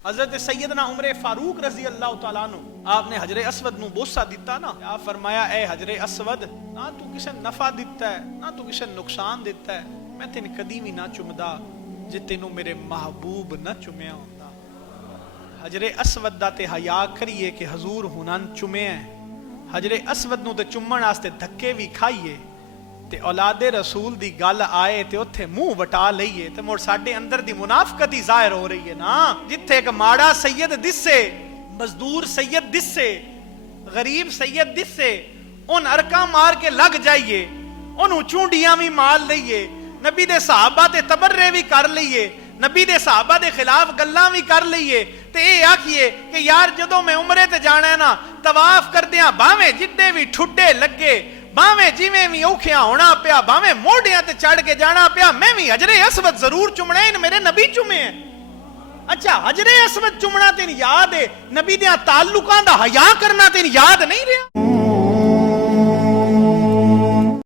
हजरत सैयदना उमर फारूक रजी अल्लाह तआला अन्हु आपने हजरे असवद नू बोसा दिता ना, आप फरमाया ए हजरे असवद, ना तू किसे नफा दिता है ना तू किसे नुकसान दिता है, मैं तेन कदी भी ना चुमदा जे तेनू मेरे महबूब ना चुमिया होंदा। हजरे असवद दा ते हया करिए कि हजूर हुनन चुमिया। हजरे असवद नू ते चुम्मण वास्ते धक्के भी खाइए ते औलादे रसूल दी गल आए ते उत्थे मुंह वटा लईए ते मुड़ साडे अंदर दी मुनाफकत ही जाहिर हो रही है ना। जिथे एक माड़ा सैयद दिसे, मजदूर सैयद दिसे, गरीब सैयद दिसे, उन अरका मार के लग जाइए, उन्होंने चूंडियां भी मार लईए, नबी दे सहाबा ते तबर्रे भी कर लईए, नबी दे सहाबा दे खिलाफ गल्लां भी कर लईए ते ये आखिए कि यार जदों मैं उमरे ते जाना है ना, तवाफ करदियां भावें जिद्दे भी ठुड्डे लगे, भावें जिवें भी औखियां होना पिया, भावें मोढियां ते चढ़ के जाना पिया, मैं भी हजरे असवद जरूर चुमना है, मेरे नबी चुमे हैं। अच्छा, हजरे असवद चुमना तेन याद है, नबी दे ताल्लुकां दा हया करना तेन याद नहीं रहा।